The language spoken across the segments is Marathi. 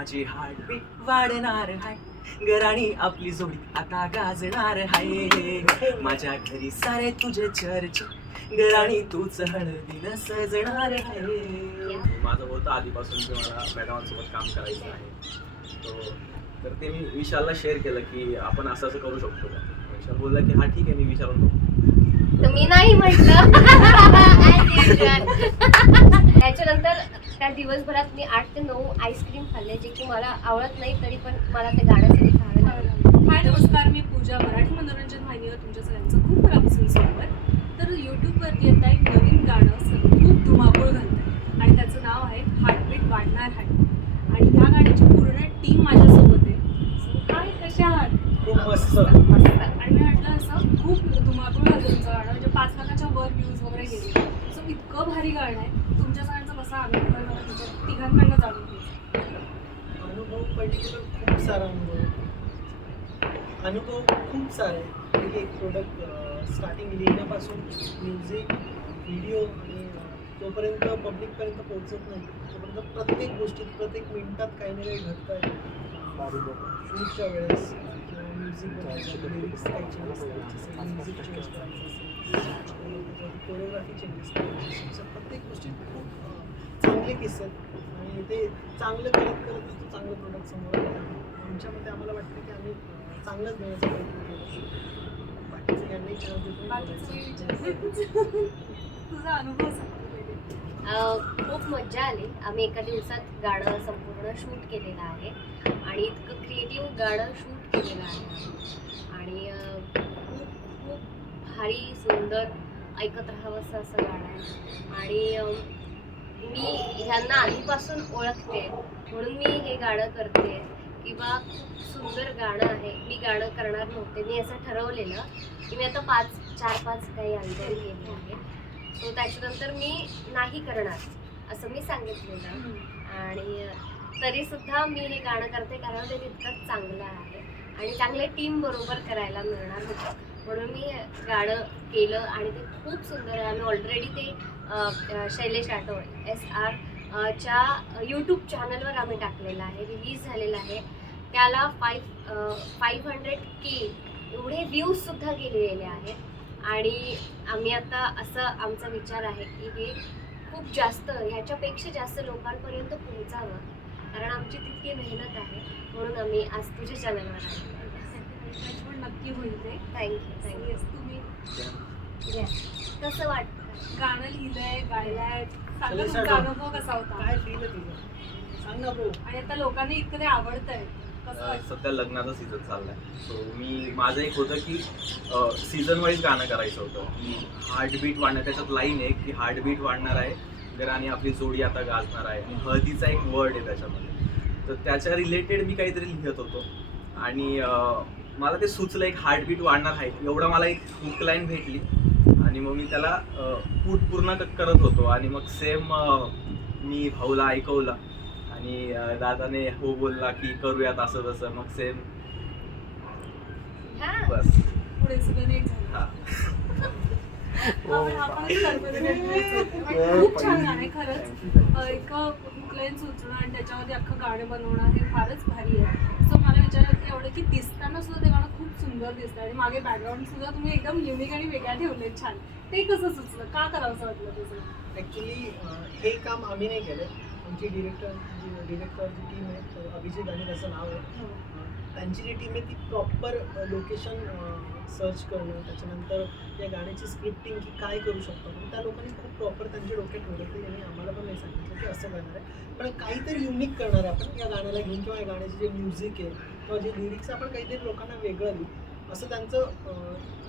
माझी हार्टबीट वाढणार हाय. गराणी आपली जोडी आता गाजणार हाय. माझ्या घरी सारे तुझे चर्च गराणी तूच हळदीनं सजणार आहे माझं होतं आधीपासून की मला मॅडमांसोबत काम करायचं आहे. तो तर ते मी विशालला शेअर केलं की आपण असं असं करू शकतो का? विशाल बोलला की हा ठीक आहे मी विचारून बघतो. तर मी नाही म्हटलं. त्याच्यानंतर त्या दिवसभरात मी आठ ते नऊ आईस्क्रीम खाल्ले जे की मला आवडत नाही तरी पण मला ते गाण्यासाठी खावे लागलं हाय नमस्कार. मी पूजा मराठी मनोरंजन वाहिनीवर तुमच्या सगळ्यांचं खूप मनापासून स्वागत. तर यूट्यूबवरती आता एक नवीन गाणं खूप धुमाकूळ घालत आणि त्याचं नाव आहे हार्टबीट वाढणार आहे. आणि या गाण्याची पूर्ण टीम माझ्यासोबत आहे. हाय कशा आहात खूप मस्त. आणि मी म्हटलं असं खूप धुमाकूळ घालतं तुमचं गाणं म्हणजे पाच लाखाच्या वर व्ह्यूज वगैरे गेले. इतकं भारी गाणं आहे. तुमच्या सगळ्यांचा कसा अनुभव आहे मला तुमच्या तिघांकडनं जाणून घ्यायचं अनुभव पर्टिक्युलर खूप सारा अनुभव अनुभव खूप सारे एक प्रोडक्ट स्टार्टिंग लिहिण्यापासून म्युझिक व्हिडिओ आणि जोपर्यंत पब्लिकपर्यंत पोहोचत नाही तोपर्यंत प्रत्येक गोष्टीत प्रत्येक मिनिटात काही ना काही घडत आहे. शूटच्या वेळेस किंवा म्युझिक लिरिक्स काही करायचे म्युझिक चेंज करायचं कोरिओग्राफी चेंजेस प्रत्येक गोष्टीत खूप चांगले किस्से आहेत. आणि ते चांगलं करत करतच तो चांगलं प्रोडक्ट समोर आलं. आहे. आमच्या मते आम्हाला वाटतं की आम्ही चांगलंच देण्याचा प्रयत्न केला बाकीचे चान्स विचारायचं. तुझा अनुभव खूप मज्जा आली. आम्ही एका दिवसात गाणं संपूर्ण शूट केलेलं आहे. आणि इतकं क्रिएटिव्ह गाणं शूट केलेलं आहे. आणि खूप खूप भारी सुंदर ऐकत राहावंसं असं गाणं आहे. आणि मी ह्यांना आधीपासून ओळखते. म्हणून मी हे गाणं करते. किंवा खूप सुंदर गाणं आहे. मी गाणं करणार नव्हते. मी असं ठरवलेलं की मी आता पाच चार पाच काही अल्बम केले आहे. सो त्याच्यानंतर मी नाही करणार असं मी सांगितलेलं. आणि तरी सुद्धा मी हे गाणं करते कारण ते तितकंच चांगलं आहे. आणि चांगले टीम बरोबर करायला मिळणार होतं. म्हणून मी गाणं केलं आणि ते खूप सुंदर आहे. आम्ही ऑलरेडी ते शैलेश आठवड एस आर च्या यूट्यूब चॅनलवर आम्ही टाकलेलं आहे. रिलीज झालेलं आहे. त्याला फाईव्ह फाईव्ह हंड्रेड के एवढे व्ह्यूजसुद्धा गेलेले आहेत. आणि आम्ही आता असं आमचा विचार आहे की हे खूप जास्त ह्याच्यापेक्षा जास्त लोकांपर्यंत पोहोचावं. कारण आमची तितकी मेहनत आहे. म्हणून आम्ही आज तुझ्या चॅनलवर आलो. पण नक्की होईल ते. थँक्यू थँक्यू Yes, तुम्ही कसं वाटतं? गाणं लिहिलंय गायलंय. सांगा तुमचा. अनुभव कसा होता? काय फील सांग ना आणि आता लोकांना इतकं ते आवडतंय. कसं अं, वाटतं? सध्या लग्नाचा सीझन चाललाय. सो मी माझं एक होतं की सीझन वाईज गाणं करायचं होतं. की हार्टबीट वाढणार त्याच्यात लाईन आहे की हार्टबीट वाढणार आहे. तर आणि आपली जोडी आता गाजणार आहे. आणि हळदीचा एक वर्ड आहे त्याच्यामध्ये. तर त्याच्या रिलेटेड मी काहीतरी लिहित होतो. आणि अं, मला ते सुचलं एक हार्टबीट वाढणार आहे. एवढा मला एक हुक लाईन भेटली. आणि मग मी त्याला पूट पूर्ण करत होतो. आणि मग सेम मी भाऊला ऐकवलं. आणि दादाने हो बोलला की करूयात असं तसं. मग सेम हा. बस. हा. आणि खूप छान गाणं खरंच. एक हुकलाईन सुचणं आणि त्याच्यामध्ये अख्खं गाणं बनवणं हे फारच भारी आहे. सो मला विचारायचं की एवढं की दिसताना सुद्धा ते गाणं खूप सुंदर दिसतं आणि मागे बॅकग्राऊंड सुद्धा तुम्ही एकदम युनिक आणि वेगळ्या ठेवले छान. ते कसं सुचलं? का करावंसं वाटलं तुझं? ॲक्च्युली हे काम आम्ही नाही केलं आमची डिरेक्टर जी डिरेक्टरची टीम आहे अभिजित आणि त्याचं नाव आहे. अं, त्यांची जी टीम आहे ती प्रॉपर लोकेशन सर्च करणं त्याच्यानंतर त्या गाण्याची स्क्रिप्टिंग की काय करू शकतो. पण त्या लोकांनी खूप प्रॉपर त्यांच्या डोक्यात ठेवलं की त्यांनी आम्हाला पण नाही सांगितलं की असं करणार आहे. पण काहीतरी युनिक करणार आहे आपण या गाण्याला घेऊन किंवा या गाण्याचे जे म्युझिक आहे किंवा जे लिरिक्स आपण काहीतरी लोकांना वेगळं देऊ. असं त्यांचं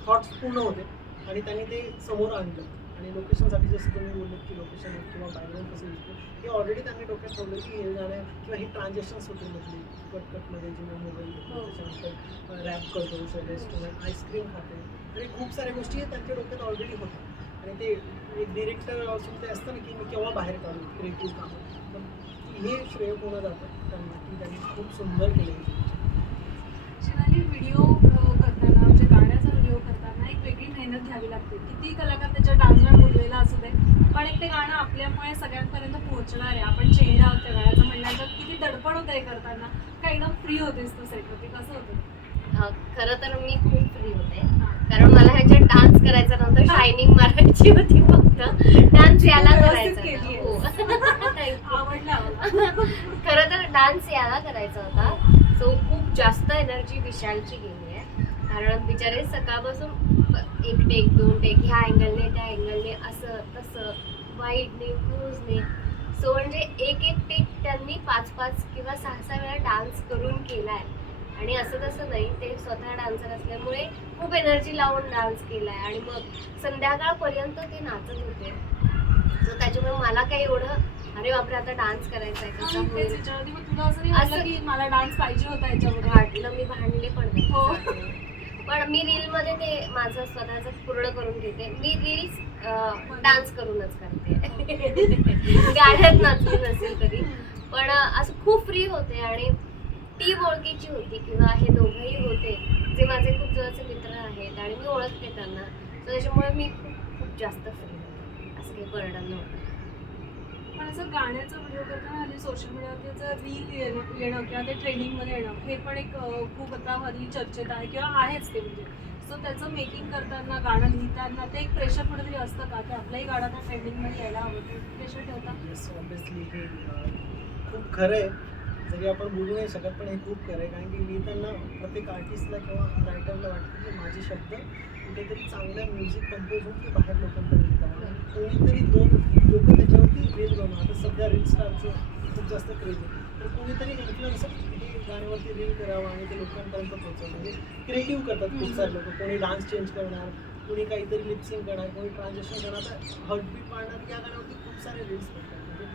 थॉट्स पूर्ण होते. आणि त्यांनी ते समोर आणलं. आणि लोकेशनसाठी जसं तुम्ही बोलले की लोकेशन किंवा बॅकग्राऊंड कसं दिसतं हे ऑलरेडी त्यांनी डोक्यात ठेवलं की हे गाणं किंवा ही ट्रान्झॅक्शन्स होते मधली कट कटमध्ये जेव्हा मोबाईल हो. त्याच्यानंतर रॅप करतो रेस्टॉरंट आईस्क्रीम खाते. आणि खूप साऱ्या गोष्टी आहेत त्यांच्या डोक्यात ऑलरेडी होत्या. आणि ते एक डिरेक्टर असून ते असतं ना की मी केव्हा बाहेर काढू क्रिएटिव्ह कामं. पण हे श्रेय कोणा जातं? त्यांना की त्यांनी खूप सुंदर केलं हे. शिवानी व्हिडिओ करताना म्हणजे गाण्याचा व्हिडिओ करताना एक वेगळी मेहनत घ्यावी लागते किती कलाकार त्याच्या डान्सवर बुडलेला असू दे पण एक ते गाणं आपल्यामुळे सगळ्यांपर्यंत पोहोचणार आहे. आपण चेहरा आहोत त्या गाण्याचं म्हणल्यानंतर किती दडपण होतं हे करताना. का एकदम फ्री होतेस तू सेटवरती कसं होतं? खरं तर मी खूप फ्री होते. कारण मला ह्याच्यात डान्स करायचा नव्हता. शायनिंग मारायची होती फक्त. डान्स याला करायचा. हो. खरं तर डान्स याला करायचा होता. सो खूप जास्त एनर्जी विशालची गेली आहे. कारण बिचारे सकाळपासून एक टेक दोन टेक ह्या अँगलने त्या अँगलने असं तसं. वाईटने क्रूजने सो म्हणजे एक एक टेक त्यांनी पाच पाच किंवा सहा सहा वेळा डान्स करून केलाय. आणि असं तसं नाही ते स्वतः डान्सर असल्यामुळे खूप एनर्जी लावून डान्स केलाय. आणि मग संध्याकाळपर्यंत ते नाचत होते. सो त्याच्यामुळे मला काही एवढं अरे बापरे आता डान्स करायचा आहे मला डान्स पाहिजे होता याच्यामध्ये? वाटलं मी भांडले पण हो. पण मी रील मध्ये ते माझं स्वतःच पूर्ण करून घेते. मी रील्स डान्स करूनच करते. गाण्यात नाचली नसेल कधी पण असं खूप फ्री होते आणि टीम ओळखीची होती किंवा हे दोघंही होते. जे माझे खूप जवळचे मित्र आहेत आणि मी ओळखते त्यांना. त्याच्यामुळे मी खूप खूप जास्त फ्री होते. असं काही बर्डन नव्हतं. पण असं गाण्याचा व्हिडिओ करताना हल्ली सोशल मीडियावरती असं रील येणं येणं किंवा ते ट्रेनिंगमध्ये येणं हे पण एक खूप आता हल्ली चर्चेत आहे किंवा आहेच ते म्हणजे. सो त्याचं मेकिंग करताना गाणं लिहिताना ते एक प्रेशर कुठेतरी असतं का? की आपलंही गाणं त्या ट्रेंडिंगमध्ये यायला हवं ते प्रेशर ठेवता? ऑब्विसली हे खूप खरं आहे. जरी आपण बोलू नाही शकत पण हे खूप खरं आहे. कारण की लिहिताना प्रत्येक आर्टिस्टला किंवा रायटरला वाटतं की माझे शब्द कुठेतरी चांगल्या म्युझिक कंपोज होऊन ते बाहेर लोकांपर्यंत कोणीतरी दोन लोक त्याच्यावरती रील बनवा आता सध्या रील स्टारचं खूप जास्त क्रेज आहे. तर कोणीतरी इन्फ्लुएन्सर हे गाण्यावरती रील करावं आणि ते लोकांपर्यंत पोहोचवं म्हणजे क्रिएटिव्ह करतात खूप सारे लोक. कोणी डान्स चेंज करणार कोणी काहीतरी लिपसिंग करणार कोणी ट्रान्झॅक्शन करणार. आता हर्टबीट मारणार या गाण्यावरती खूप सारे रील्स करतात म्हणजे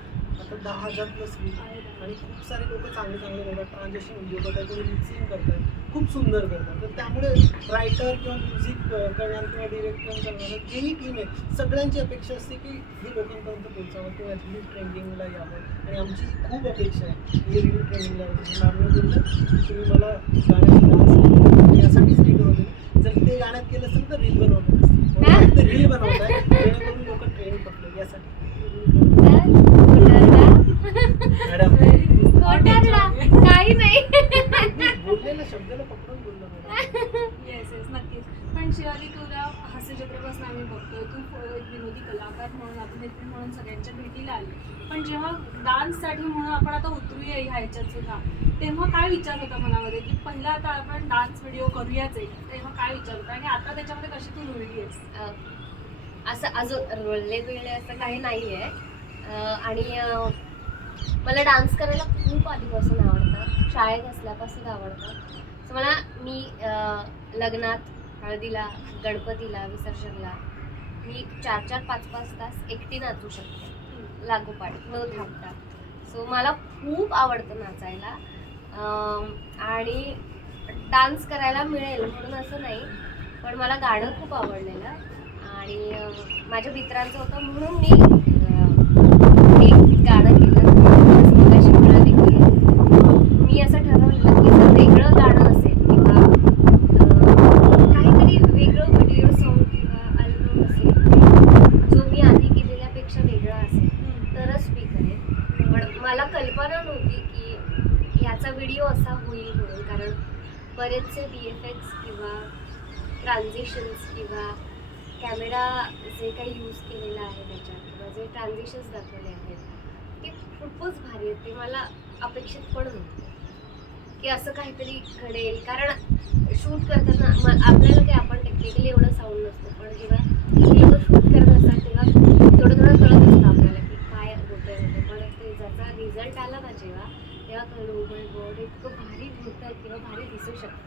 आता दहा हजार प्लस रील आणि खूप सारे लोक चांगले चांगले करतात ट्रान्झॅक्शन व्हिडिओ करतात कोणी लिपसिंग करतात. खूप सुंदर करतात. तर त्यामुळे रायटर किंवा म्युझिक करणार किंवा डिरेक्टर करणार जेही टीम आहे. सगळ्यांची अपेक्षा असते की हे लोकांपर्यंत पोहोचावं किंवा रील ट्रेंडिंगला यावं. आणि आमची खूप अपेक्षा आहे की रील ट्रेंडिंगला यावं. बोललं तुम्ही मला गाण्यात यासाठीच रील बनवले जर ते गाण्यात केलं असेल तर रील बनवलं नसतं ते रील बनवताय जेणेकरून लोक ट्रेंड पडतील यासाठी. काही नाही बोललेल्या शब्दाला पकडून बोललो मॅडम येस येस नक्कीच पण शिवाली तुला हास्यचित्रपासून आम्ही बघतोय. तू एक विनोदी कलाकार म्हणून अभिनेत्री म्हणून सगळ्यांच्या भेटीला आली. पण जेव्हा डान्ससाठी म्हणून आपण आता उतरूया ह्या ह्याच्यात सुद्धा तेव्हा काय विचार होता मनामध्ये? की पहिला आता आपण डान्स व्हिडिओ करूयाच आहे तेव्हा काय विचार होता? आणि आता त्याच्यामध्ये कशी तू रुळली आहेस? असं अजून रुळले बिळले असं काही नाही आहे आणि मला डान्स करायला खूप आधीपासून आवडतं. शाळेत असल्यापासून आवडतं. सो मला मी लग्नात हळदीला गणपतीला विसर्जनला. मी चार चार पाच पाच तास एकटी नाचू शकते. लागोपाठ न थांबता. सो मला खूप आवडतं नाचायला. आणि डान्स करायला मिळेल म्हणून असं नाही पण मला गाणं खूप आवडलेलं. आणि माझ्या मित्रांचं होतं म्हणून मी अं, एक गाणं केलं जसं मगाशी म्हणाले की अं, मी असं ठरवलेलं की जर वेगळं गाणं असेल किंवा अं, काहीतरी वेगळं व्हिडिओ सॉन्ग किंवा अल्बम असेल जो मी आधी केलेल्यापेक्षा वेगळा असेल तरच मी करेन पण मला कल्पना नव्हती की ह्याचा व्हिडिओ असा होईल म्हणून कारण बरेचसे बी एफ एक्स किंवा ट्रान्झिशन्स किंवा कॅमेरा जे काही यूज केलेलं आहे त्याच्यात किंवा जे ट्रान्झिशन्स दाखवले आहेत ते खूपच भारी आहेत. ते मला अपेक्षित पण नव्हते की असं काहीतरी घडेल. कारण शूट करताना म- आपल्याला काही आपण टेक्निकली एवढं साऊंड नसतो. पण जेव्हा ते शूट करत असतात तेव्हा थोडं थोडं कळत असतं आपल्याला की काय होतंय होतं पण ते ज्याचा रिझल्ट आला ना जेव्हा तेव्हा कळू "Oh इतकं भारी होतं किंवा भारी दिसू शकतं.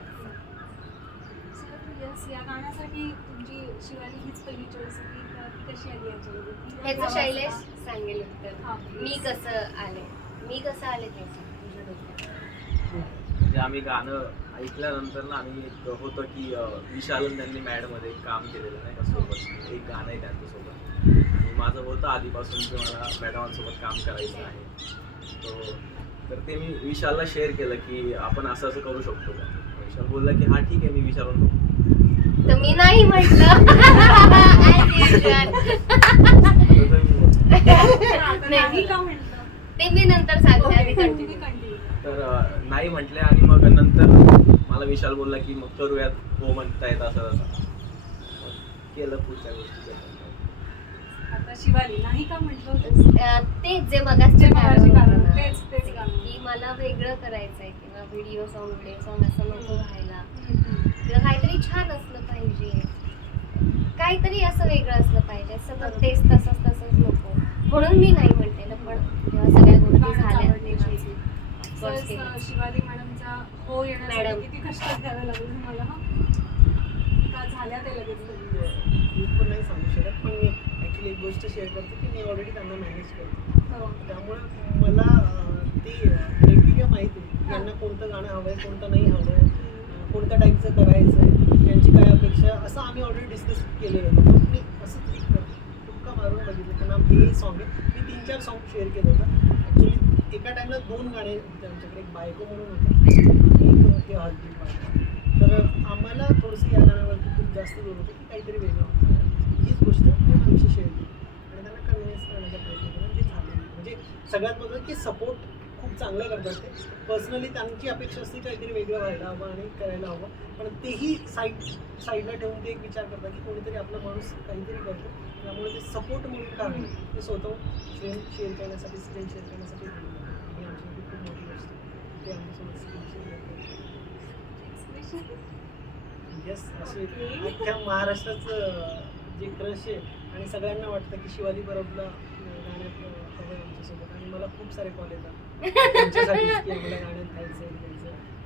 येस या गाण्यासाठी तुमची शिवाली हीच पहिली चॉईस होती. का ती कशी आली याच्यामध्ये ह्याचं शैलेश सांगेल उत्तर. हा. मी कसं आले? मी कसं आले ते सांग तुझ्या डोक्यात. म्हणजे आम्ही गाणं ऐकल्यानंतर ना आम्ही एक होतं की अं, विशालन त्यांनी मॅडमध्ये एक काम केलेलं नाही का सोबत. एक गाणं आहे त्यांच्यासोबत. आणि माझं होतं आधीपासून की मला मॅडमांसोबत काम करायचं आहे. तो तर ते मी विशालला शेअर केलं की आपण असं असं करू शकतो का? विशाल बोलला की हा ठीक आहे मी विचारून बघू तर मी नाही म्हटलं. ते मी नंतर सांगते आधी तुम्ही कंटिन्यू कंटिन्यू तर नाही म्हटले आणि मग नंतर मला विशाल बोलला की मग करूयात हो म्हणतायत असं तसं. मग केलं पुढच्या गोष्टी. आता शिवाली नाही का म्हटलं तेच जे मगासचे तेच- तेच. की मला वेगळं करायचंय किंवा व्हिडिओ सॉन्ग व्हिडिओ सॉन्ग असं नको व्हायला. किंवा काहीतरी छान असलं पाहिजे. काहीतरी असं वेगळं असलं पाहिजे सतत तेच तसंच तसंच नको. म्हणून मी नाही म्हणते ना पण जेव्हा सगळ्या गोष्टी झाल्या शिवाली मॅडमचा हो मॅडम. किती कष्ट घ्यावे लागले तुम्हाला हा? का झाल्या ते लगेच? मी पण नाही सांगू शकत पण मी ॲक्च्युली एक गोष्ट शेअर करतो की मी ऑलरेडी त्यांना मॅनेज करतो. हो. त्यामुळे मला ती क्रायटेरिया माहिती? आहे की यांना कोणतं गाणं हवं आहे कोणतं नाही हवं आहे कोणत्या टाईपचं करायचं आहे त्यांची काय अपेक्षा असं आम्ही ऑलरेडी डिस्कस केलेलं होतं. मग मी असं क्लिक तुमका मारून बघितलं. त्यांना हे सॉन्ग आहे. मी तीन चार सॉन्ग शेअर केलं होतं. ॲक्च्युली एका टाईमला दोन गाणे होते आमच्याकडे. एक बायको म्हणून होतं. एक ते हळदी तर आम्हाला थोडंसं या गाण्यावरती खूप जास्त जोर होतं की काहीतरी वेगळं होतं. हीच गोष्ट मी आमची शेअर केली. आणि त्यांना कन्व्हिन्स करण्याचा प्रयत्न केला. ते झालं म्हणजे सगळ्यात महत्त्वाचं की सपोर्ट खूप चांगलं करतात ते. पर्सनली त्यांची अपेक्षा असते काहीतरी वेगळं व्हायला हवं आणि करायला हवं. पण तेही साईड साईडला ठेवून ते एक विचार करतात की कोणीतरी आपला माणूस काहीतरी करतो. त्यामुळे ते सपोर्ट म्हणून काढणं ते स्वतः स्क्रीन शेअर करण्यासाठी स्क्रीन शेअर करण्यासाठी. ही आमच्यासाठी खूप मोठी आहे. ते आमच्यासोबत स्क्रीन शेअर करतात. येस असे अख्ख्या महाराष्ट्राचं जे क्रश आहे आणि सगळ्यांना वाटतं की शिवाली परबला गाण्यात हवं आहे आमच्यासोबत. मला खूप सारे कॉल येतात. त्यांच्यासाठीच की आम्हाला.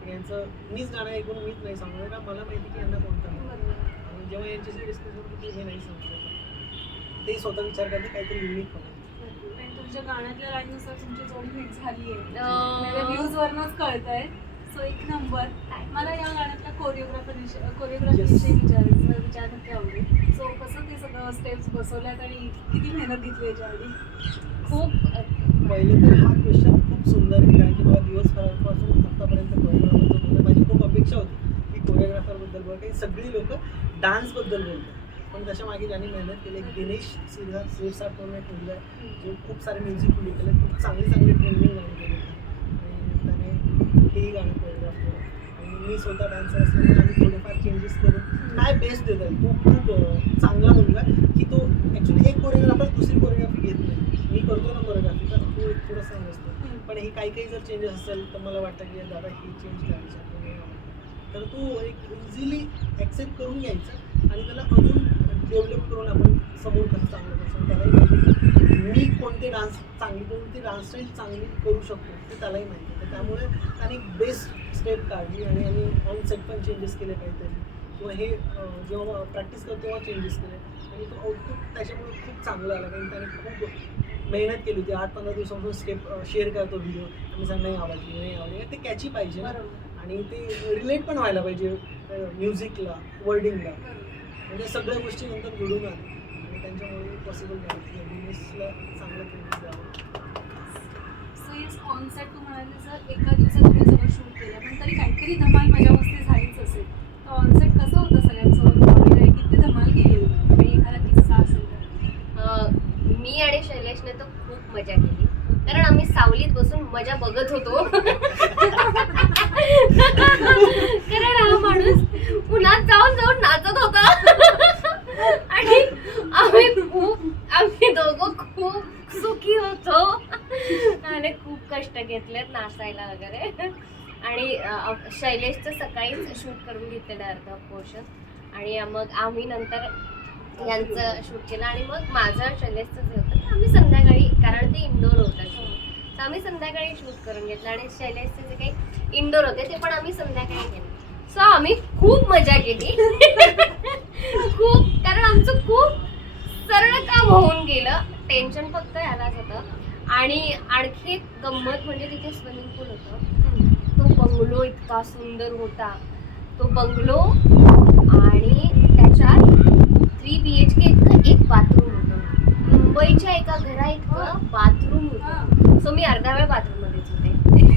यांचं मीच गाणं ऐकून मीच नाही सांगणार का मला माहिती की यांना कोणतं जेव्हा यांच्याशी डिस्कस होतं की हे नाही सांगतो ते स्वतः विचार करते काहीतरी युनिक आणि तुमच्या गाण्यातल्या लाईननुसार तुमची जोडी हिट झाली आहे. अं, व्ह्यूज वरनच कळत आहे सो एक नंबर? मला या गाण्यातल्या कोरिओग्राफर कोरिओग्राफीविषयी विचार विचार नक्की आवडेल. सो कसं ते सगळं स्टेप्स बसवल्यात आणि किती मेहनत घेतली याच्या आधी? खूप पहिले तर हा क्वेश्चन खूप सुंदर आहे कारण की मला दिवसभरापासून आतापर्यंत कोरिओग्राफरचं माझी खूप अपेक्षा होती की कोरिओग्राफरबद्दल बोल काही सगळी लोक डान्सबद्दल बोलतात. पण त्याच्यामागे ज्यांनी मेहनत केली एक दिनेश सिरसा सिरसाट म्हणून एक मुलगा आहे जो खूप सारे म्युझिक व्हिडिओ केले खूप चांगली चांगली ट्रेनिंग गाणी केली आणि त्याने तेही गाणं कोरिओग्राफ केलं. आणि मी स्वतः डान्सर असल्यामुळे आम्ही थोडेफार चेंजेस करून काय बेस्ट देत आहे तो खूप चांगला मुलगा की तो ॲक्च्युली एक कोरिओग्राफर दुसरी कोरिओग्राफी घेत नाही. मी करतो ना कोरिओग्राफी तर तो एक थोडं समजतो पण हे काही काही जर चेंजेस असेल तर मला वाटतं की दादा ही चेंज करायची. तर तू एक इझिली ॲक्सेप्ट करून घ्यायचं आणि त्याला अजून डेव्हलप करून आपण समोर कसं चांगलं शकतो त्यालाही माहिती की मी कोणते डान्स चांगली कोणती डान्स स्टाईल चांगली करू शकतो ते त्यालाही माहिती तर त्यामुळे त्याने एक बेस्ट स्टेप काढली आणि आम्ही ऑन सेट पण चेंजेस केले काहीतरी. किंवा हे जेव्हा प्रॅक्टिस करतो तेव्हा चेंजेस केले. आणि तो आउटपुट त्याच्यामुळे खूप चांगला आला कारण त्याने खूप मेहनत केली होती. आठ पंधरा दिवसापासून स्टेप शेअर करतो व्हिडिओ आम्ही सांग नाही आवडली नाही आवडली ते कॅची पाहिजे ना. आणि ते रिलेट पण व्हायला पाहिजे म्युझिकला वर्डिंगला म्हणजे सगळ्या गोष्टी नंतर जुळून आल्या. आणि त्यांच्यामुळे पॉसिबल बिझनेसला चांगलं क्रेडिट द्यावं. ऑनसेट तू म्हणाले जर एका दिवसात तुम्ही सगळं शूट केलं पण तरी काहीतरी धमाल मजा मस्ती झालीच असेल. तर ऑनसेट कसं होतं बॉन्डिंग आणि किती धमाल केली होती? काही एखादा किस्सा असेल मी आणि शैलेशने तर खूप मजा केली. कारण आम्ही सावलीत बसून मजा बघत होतो. कारण हा माणूस पुन्हा जाऊन जाऊन नाचत होता. आणि आम्ही खूप आम्ही दोघं खूप सुखी होतो. आणि खूप कष्ट घेतलेत नाचायला वगैरे. आणि शैलेशचं सकाळीच शूट करून घेतलेलं अर्धा पोर्शन आणि मग आम्ही नंतर यांचं शूट केलं आणि मग माझं शैलेशचं जे होतं ते आम्ही संध्याकाळी कारण ते इंडोर होतं. शूट तर आम्ही संध्याकाळी शूट करून घेतलं आणि शैलेशचे जे काही इंडोर होते ते पण आम्ही संध्याकाळी केले. सो आम्ही खूप मजा केली. खूप कारण आमचं खूप सरळ काम होऊन गेलं. टेन्शन फक्त यालाच होतं. आणि आणखी एक गंमत म्हणजे तिथे स्विमिंग पूल होतं. तो बंगलो इतका सुंदर होता. तो बंगलो आणि त्याच्यात थ्री बी एच के इतकं एक बाथरूम होतं. मुंबईच्या एका घरा इतकं बाथरूम होतं. सो मी अर्धा वेळ बाथरूम मध्येच होते.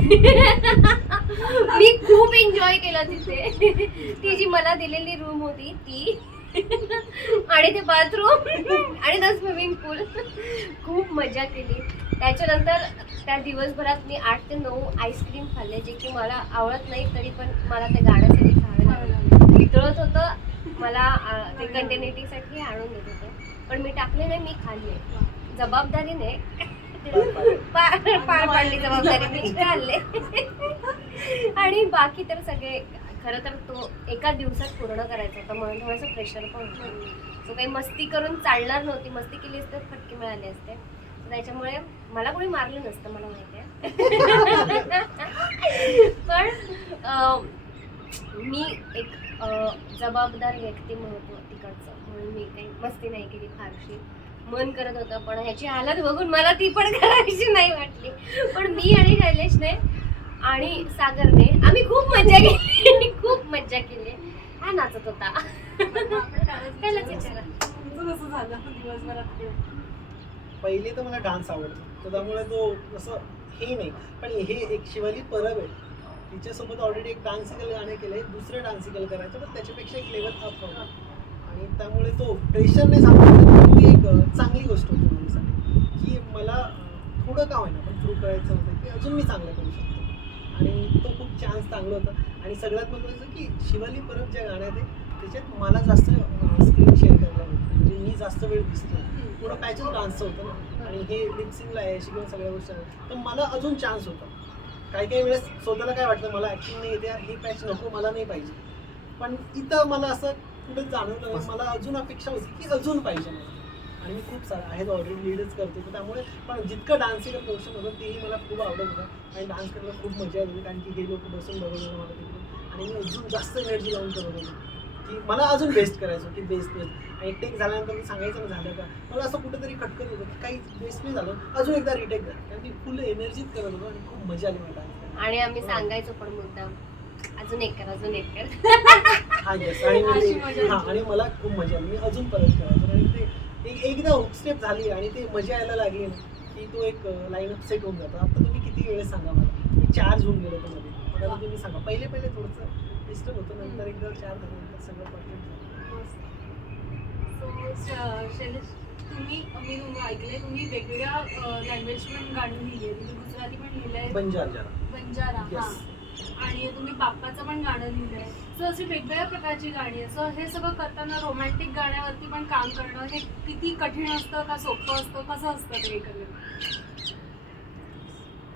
मी खूप एन्जॉय केलं तिथे. ती जी मला दिलेली रूम होती ती. आणि ते बाथरूम आणि ते स्विमिंग पूल खूप मजा केली. त्याच्यानंतर त्या दिवसभरात मी आठ ते नऊ आईस्क्रीम खाल्ले जे की मला आवडत नाही तरी पण मला ते गाण्यासाठी खावे लागलं वितळत होतं मला ते कंटिन्युटीसाठी आणून देत होते. पण मी टाकले नाही मी खाल्ले. जबाबदारीने पार पार पाडली जबाबदारी मी खाल्ले. आणि बाकी तर सगळे खरं तर तो एका दिवसात पूर्ण करायचा. होता म्हणून थोडंसं प्रेशर पण होतं. सो काही मस्ती करून चालणार नव्हती. मस्ती केली असते फटके मिळाले असते. त्याच्यामुळे मला कोणी मारलं नसतं मला माहिती आहे. पण मी एक जबाबदार व्यक्ती म्हणतो तिकडचं. म्हणून मी काही मस्ती नाही केली फारशी. मन करत होतं पण ह्याची हालत बघून मला ती पण करायची नाही वाटली. पण मी आणि शैलेशने आणि सागरने आम्ही खूप मजा केली. खूप मजा केली. हा नाचत होता. त्यालाच विचारा. पहिले तर मला डान्स आवडतो. त्यामुळे तो असं हे नाही. पण हे एक शिवाली परब आहे. तिच्यासोबत ऑलरेडी एक डान्सिकल गाणे केले दुसरं डान्सिकल करायचं पण त्याच्यापेक्षा एक लेवल अप आणि त्यामुळे तो प्रेशर नाही सांगतो ती एक चांगली गोष्ट होती माझ्यासाठी की मला थोडं का होईना पण प्रूव्ह करायचं होतं की अजून मी चांगलं करू शकतो. आणि तो खूप चान्स चांगलं होतं. आणि सगळ्यात महत्त्वाचं की शिवाली परब ज्या गाण्यात आहे त्याच्यात मला जास्त स्क्रीन शेअर करायला होतं म्हणजे मी जास्त वेळ दिसतो. पुढं पॅचच डान्सचं होतं ना. आणि हे लिपसिंगला आहे अशी किंवा सगळ्या गोष्टी तर मला अजून चान्स होता. काही काही वेळेस स्वतःला काय वाटतं मला ॲक्टिंग नाही येते यार, हे पॅच नको मला नाही पाहिजे. पण इथं मला असं कुठे जाणवलं मला अजून अपेक्षा होती की अजून पाहिजे मला. आणि मी खूप सारा आहेत ऑलरेडी लीडच करतो. तर त्यामुळे पण जितकं डान्सिंग पोर्शन होतं तेही मला खूप आवडत होतं. आणि डान्स करायला खूप मजा येत होती कारण की हे लोक बसून बघत होते मला तिकडे. आणि मी अजून जास्त एनर्जी लावून करत होतो. की मला अजून बेस्ट करायचं की बेस्ट बेस्ट आणि टेक झाल्यानंतर मी सांगायचं ना झालं का मला असं कुठेतरी खटकत होतं की काही बेस्ट नाही झालं. अजून एकदा रिटेक द्या कारण मी फुल एनर्जीच करत होतो आणि खूप मजा आली मला आणि आम्ही सांगायचो पण मुद्दाम अजून एक कर अजून एक कर. हा येस आणि मी हा. आणि मला खूप मजा आली. मी अजून परत करायचो आणि ते एक- एकदा हुक स्टेप झाली आणि ते मजा यायला लागली ना की तो एक लाईन सेट होऊन जातो. आता तुम्ही किती वेळेस सांगा मला? मी चार्ज होऊन गेलो तो मध्ये. तुम्ही सांगा. पहिले पहिले थोडंसं डिस्टर्ब होतं नंतर एकदा चार्ज झाल्यानंतर सगळं परफेक्ट झालं. सो शैलेश तुम्ही मी तुम्ही ऐकले तुम्ही वेगवेगळ्या लँग्वेज पण गाणी लिहिली तुम्ही गुजराती पण लिहिलंय. बंजारा. बंजारा हा. आणि तुम्ही बाप्पाचं पण गाणं लिहिलंय. सो अशी वेगवेगळ्या प्रकारची गाणी आहे सो हे सगळं करताना रोमॅन्टिक गाण्यावरती पण काम करणं हे किती कठीण असतं का सोपं असतं कसं असतं ते एकंदरीत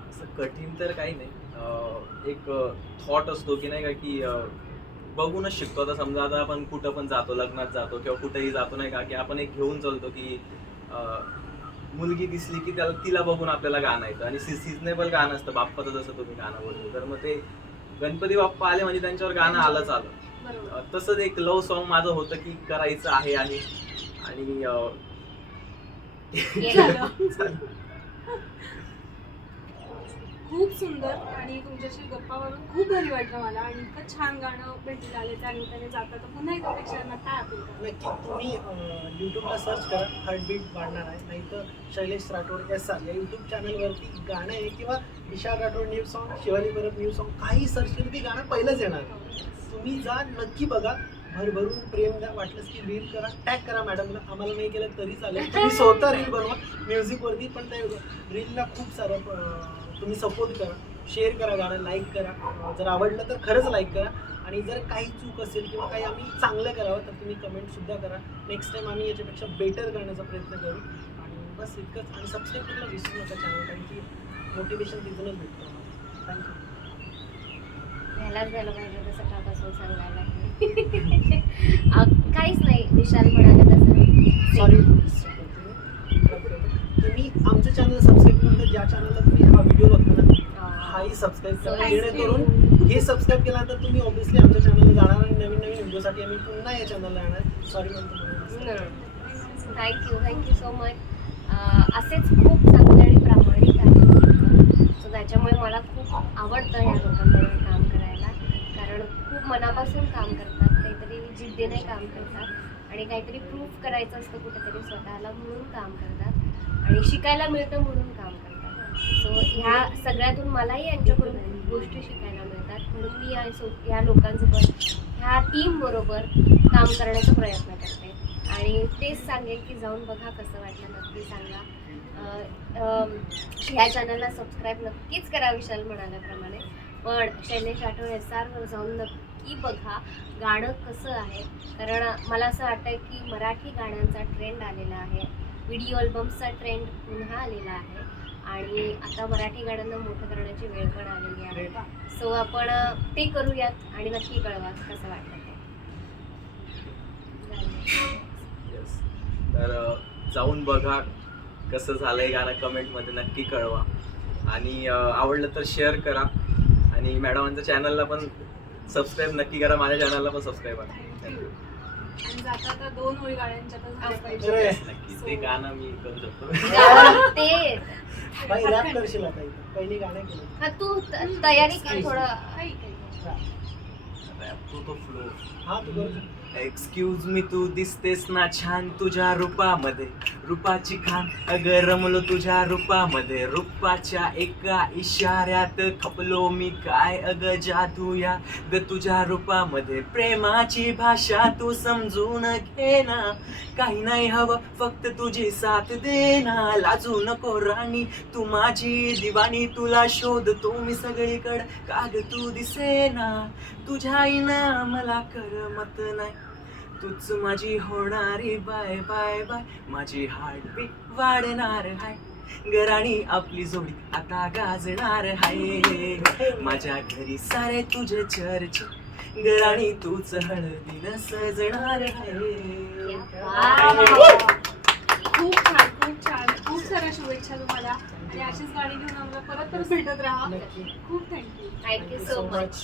असं कठीण तर काही नाही. एक थॉट असतो की नाही का की बघूनच शिकतो. आता समजा आता आपण कुठं पण जातो लग्नात जातो किंवा कुठेही जातो नाही का की आपण एक घेऊन चालतो की मुलगी दिसली की त्याला तिला बघून आपल्याला गाणं येतं आणि सिजनेबल गाणं असतं. बाप्पाचं जसं तुम्ही गाणं बोलतो तर मग ते गणपती बाप्पा आले म्हणजे त्यांच्यावर गाणं आलंच आलं. तसंच एक लव सॉन्ग माझं होतं की करायचं आहे आणि आणि. खूप सुंदर आणि तुमच्याशी गप्पा मारून खूप भारी वाटलं मला आणि इतकं छान गाणं भेटीला आले त्या निमित्ताने जाता तर पुन्हा एकदा प्रेक्षकांना काय अपील करा नक्की तुम्ही यूट्यूबला सर्च करा हार्टबीट वाढणार आहे. नाही तर शैलेश राठोड एस आर या यूट्यूब चॅनलवरती गाणं आहे किंवा Vishal Rathod new song Shivali Parab new song काही सर्च केलं की गाणं पहिलंच येणार तुम्ही जा नक्की बघा. भरभरून प्रेम द्या. वाटलंच की रील करा. टॅग करा मॅडमला आम्हाला नाही केलं तरी चालेल. तुम्ही स्वतः रील बनवा. म्युझिकवरती पण त्या रीलला खूप सारं तुम्ही सपोर्ट करा शेअर करा गाणं लाईक करा. जर आवडलं तर खरंच लाईक करा. आणि जर काही चूक असेल किंवा काही आम्ही चांगलं करावं तर तुम्ही कमेंटसुद्धा करा. नेक्स्ट टाइम आम्ही याच्यापेक्षा बेटर करण्याचा प्रयत्न करू. आणि बस इतकंच. आणि सबस्क्राईब करायला विसरू नका चॅनल कारण की मोटिवेशन तिथूनच भेटतं. थँक्यू ह्यालाच झालं पाहिजे सकाळपासून सांगायला. काहीच नाही. विशाल म्हणाले तसं. सॉरी तुम्ही आमचं चॅनल सबस्क्राईब केल्यानंतर ज्या चॅनलला तुम्ही व्हिडिओ बघता ना हाही सबस्क्राईब करा. जेणेकरून हे सबस्क्राईब केल्यानंतर तुम्ही ऑब्व्हियसली आमच्या चॅनलला जाणार आणि नवीन नवीन व्हिडिओसाठी आम्ही पुन्हा या चॅनलला येणार. सॉरी म्हणतो थँक्यू थँक्यू सो मच असेच खूप चांगले आणि प्रामाणिक आहेत. सो त्याच्यामुळे मला खूप आवडतं ह्या लोकांबरोबर काम करायला. कारण खूप मनापासून काम करतात काहीतरी जिद्दीने काम करतात आणि काहीतरी प्रूफ करायचं असतं कुठेतरी स्वतःला म्हणून काम करतात. आणि शिकायला मिळतं म्हणून काम करतात. सो ह्या सगळ्यातून मलाही यांच्याकडून गोष्टी शिकायला मिळतात. म्हणून मी या सो ह्या लोकांसोबत ह्या टीमबरोबर काम करण्याचा प्रयत्न करते. आणि तेच सांगेल की जाऊन बघा कसं वाटलं नक्की सांगा. ह्या चॅनलला सबस्क्राईब नक्कीच करा विशाल म्हणाल्याप्रमाणे. पण शैलेश आठवडे एस आरवर जाऊन नक्की बघा गाणं कसं आहे. कारण मला असं वाटतं की मराठी गाण्यांचा ट्रेंड आलेला आहे. व्हिडिओ अल्बम्सचा ट्रेंड पुन्हा आलेला आहे. आणि आता मराठी गाण्यांना मोठं करण्याची वेळ पण आलेली आहे. सो आपण ते करूयात आणि नक्की कळवा कसं वाटतं ते. तर जाऊन बघा कसं झालंय गाणं कमेंटमध्ये नक्की कळवा. आणि आवडलं तर शेअर करा. आणि मॅडमांच्या चॅनलला पण सबस्क्राईब नक्की करा. माझ्या चॅनलला पण सबस्क्राईब करा. आणि जाता आता दोन होळी गाड्यांच्या तर झाल्या पाहिजे. नक्की ते गाणं मी करू शकतो. गाणं ते. बाई रॅप करशील आता इथं. पहिली गाणं केलं. हा तू त- तयारी कर थोडं. तो तो फ्लो हा तू करू शकतो. एक्सक्यूज मी तू दिसतेस ना छान तुझ्या रूपामध्ये. रूपाची खान अगं रमलो तुझ्या रूपामध्ये. रूपाच्या एका इशाऱ्यात खपलो मी काय अगं जादू या ग तुझ्या रूपामध्ये. प्रेमाची भाषा तू समजून घे ना. काही नाही हवं फक्त तुझी साथ दे ना. लाजू नको राणी तू माझी दिवाणी तुला शोधतो मी सगळीकडं. काग तू दिसे ना तुझ्या आईनं मला करमत नाही. तूच माझी होणारी बाय बाय बाय. माझी हार्टबीट वाढणार हाय. गराणी आपली जोडी आता गाजणार हाय. माझ्या घरी सारे तुझे चर्च. गराणी तूच हळदीनं सजणार हाय. खूप छान खूप छान. खूप साऱ्या शुभेच्छा तुम्हाला. आणि अशीच गाणी घेऊन आम्हाला परत परत भेटत राहा. खूप थँक्यू थँक्यू सो मच